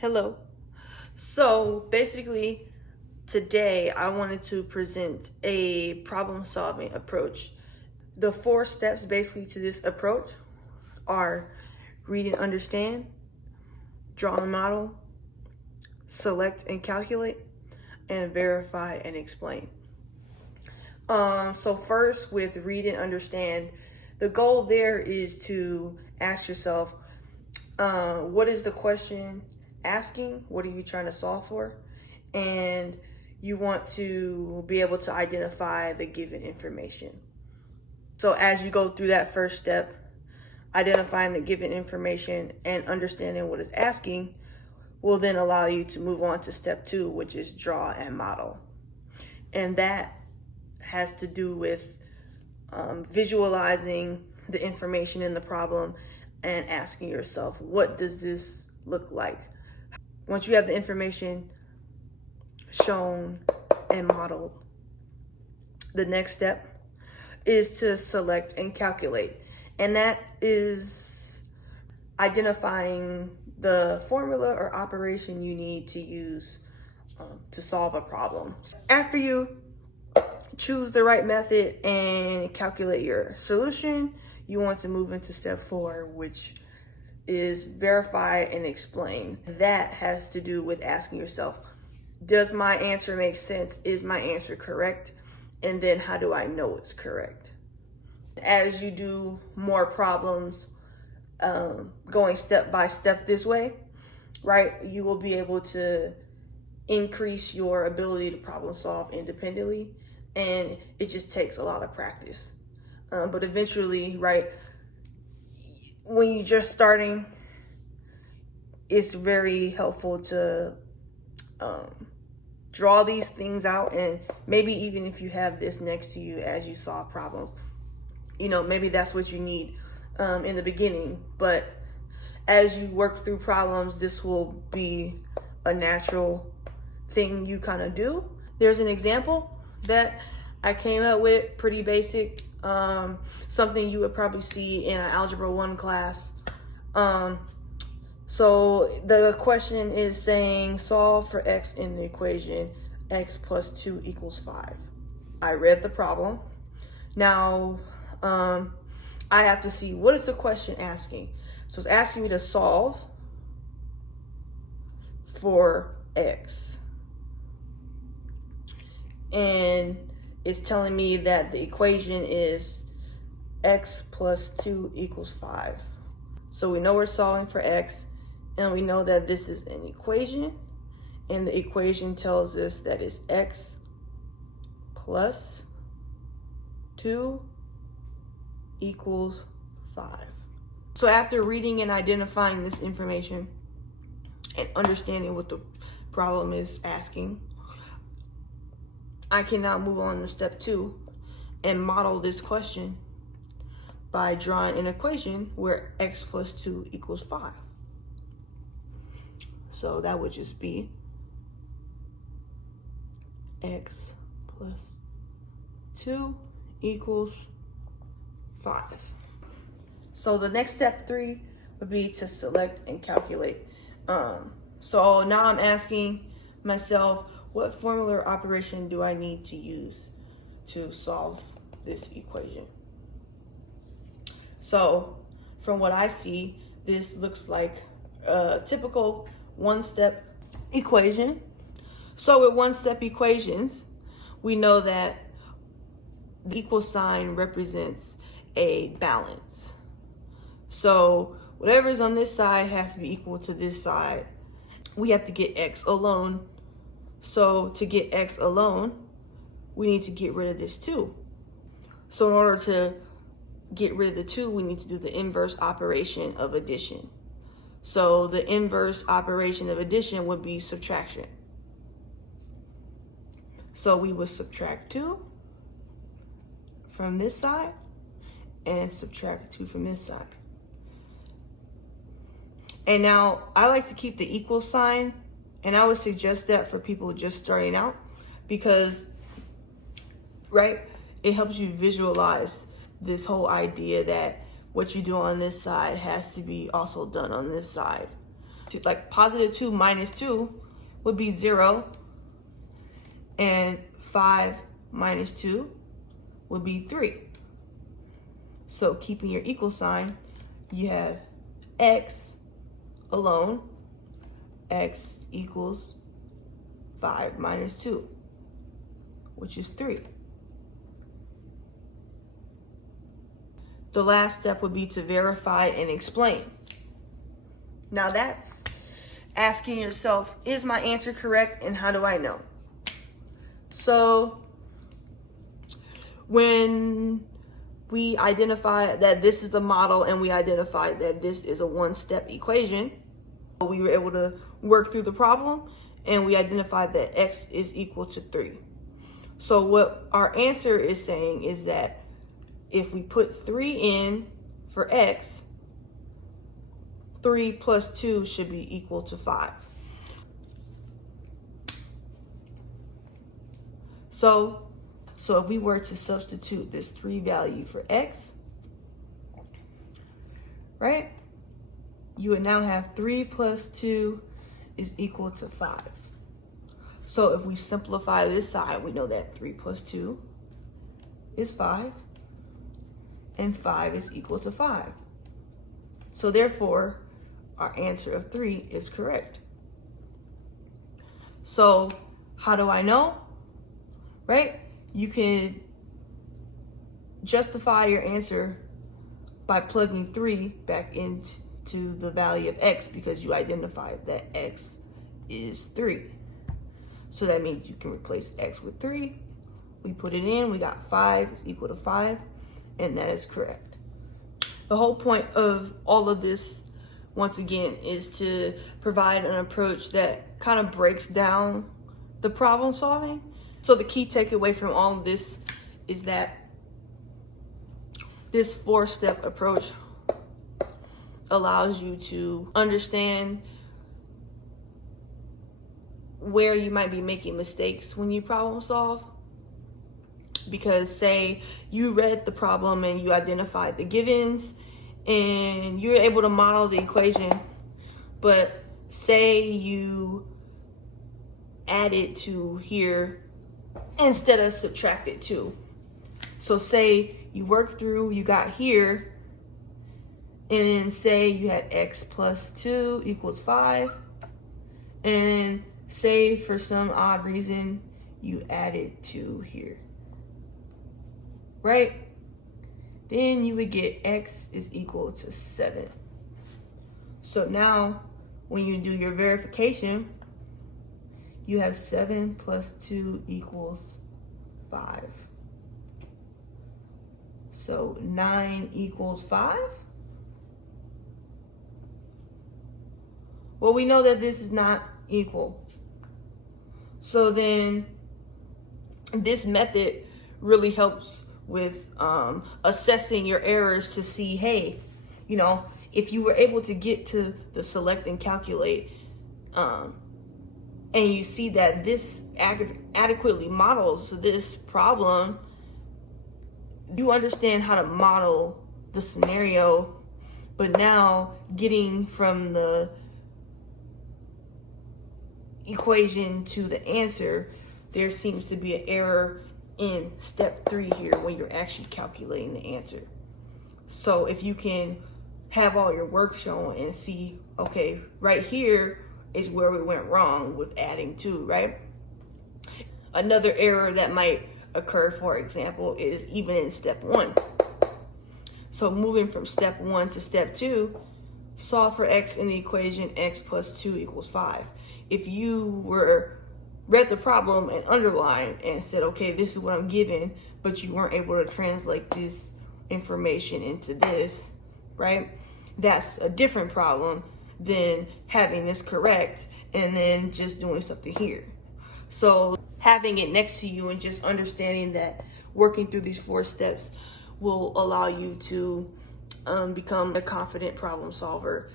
Hello. So basically, today I wanted to present a problem solving approach. The four steps basically to this approach are read and understand, draw and model, select and calculate, and verify and explain. So first with read and understand, the goal there is to ask yourself, what is the question asking? What are you trying to solve for? And you want to be able to identify the given information. So as you go through that first step, identifying the given information and understanding what it's asking will then allow you to move on to step 2, which is draw and model. And that has to do with visualizing the information in the problem and asking yourself, what does this look like? Once you have the information shown and modeled, the next step is to select and calculate. And that is identifying the formula or operation you need to use to solve a problem. After you choose the right method and calculate your solution, you want to move into step 4, which is verify and explain. That has to do with asking yourself, does my answer make sense? Is my answer correct? And then how do I know it's correct? As you do more problems, going step by step this way, right, you will be able to increase your ability to problem solve independently. And it just takes a lot of practice. But eventually, right, when you're just starting, it's very helpful to draw these things out. And maybe even if you have this next to you as you solve problems, maybe that's what you need in the beginning. But as you work through problems, this will be a natural thing you kind of do. There's an example that I came up with, pretty basic, something you would probably see in an Algebra 1 class. So the question is saying solve for x in the equation x plus 2 equals 5. I read the problem. Now I have to see, what is the question asking? So it's asking me to solve for x. And it's telling me that the equation is x plus 2 equals 5. So we know we're solving for x, and we know that this is an equation, and the equation tells us that it's x plus 2 equals 5. So after reading and identifying this information and understanding what the problem is asking, I can now move on to step 2 and model this question by drawing an equation where x plus 2 equals 5. So that would just be x plus 2 equals 5. So the next step 3 would be to select and calculate. So now I'm asking myself, what formula or operation do I need to use to solve this equation? So from what I see, this looks like a typical one-step equation. So with one-step equations, we know that the equal sign represents a balance. So whatever is on this side has to be equal to this side. We have to get x alone. So to get x alone, we need to get rid of this 2. So in order to get rid of the 2, we need to do the inverse operation of addition. So the inverse operation of addition would be subtraction. So we would subtract 2 from this side and subtract 2 from this side. And now I like to keep the equal sign, and I would suggest that for people just starting out because, right, it helps you visualize this whole idea that what you do on this side has to be also done on this side. like positive 2 minus 2 would be 0, and 5 minus 2 would be 3. So keeping your equal sign, you have x alone, x equals 5 minus 2, which is 3. The last step would be to verify and explain. Now that's asking yourself, is my answer correct and how do I know? So when we identify that this is the model and we identify that this is a one-step equation, we were able to work through the problem and we identified that x is equal to 3. So what our answer is saying is that if we put 3 in for x, 3 plus 2 should be equal to 5. So if we were to substitute this 3 value for x, right? You would now have 3 plus 2 is equal to 5. So if we simplify this side, we know that 3 plus 2 is 5, and 5 is equal to 5. So therefore, our answer of 3 is correct. So how do I know? Right? You can justify your answer by plugging 3 back into the value of x because you identified that x is 3. So that means you can replace x with 3. We put it in, we got 5 is equal to 5, and that is correct. The whole point of all of this, once again, is to provide an approach that kind of breaks down the problem solving. So the key takeaway from all of this is that this 4-step approach allows you to understand where you might be making mistakes when you problem solve. Because say you read the problem and you identified the givens and you're able to model the equation, but say you added to here instead of subtracted 2. So say you work through, you got here, and then say you had x plus 2 equals 5, and say for some odd reason you added 2 here, right? Then you would get x is equal to 7. So now when you do your verification, you have 7 plus 2 equals 5. So 9 equals 5. Well, we know that this is not equal. So then this method really helps with assessing your errors to see, hey, you know, if you were able to get to the select and calculate, and you see that this adequately models this problem, you understand how to model the scenario, but now getting from the equation to the answer, there seems to be an error in step 3 here when you're actually calculating the answer. So if you can have all your work shown and see, okay, right here is where we went wrong with adding 2, right? Another error that might occur, for example, is even in step 1. So moving from step 1 to step 2, solve for x in the equation x plus 2 equals 5. If you read the problem and underlined and said, okay, this is what I'm given, but you weren't able to translate this information into this, right? That's a different problem than having this correct and then just doing something here. So having it next to you and just understanding that working through these 4 steps will allow you to become a confident problem solver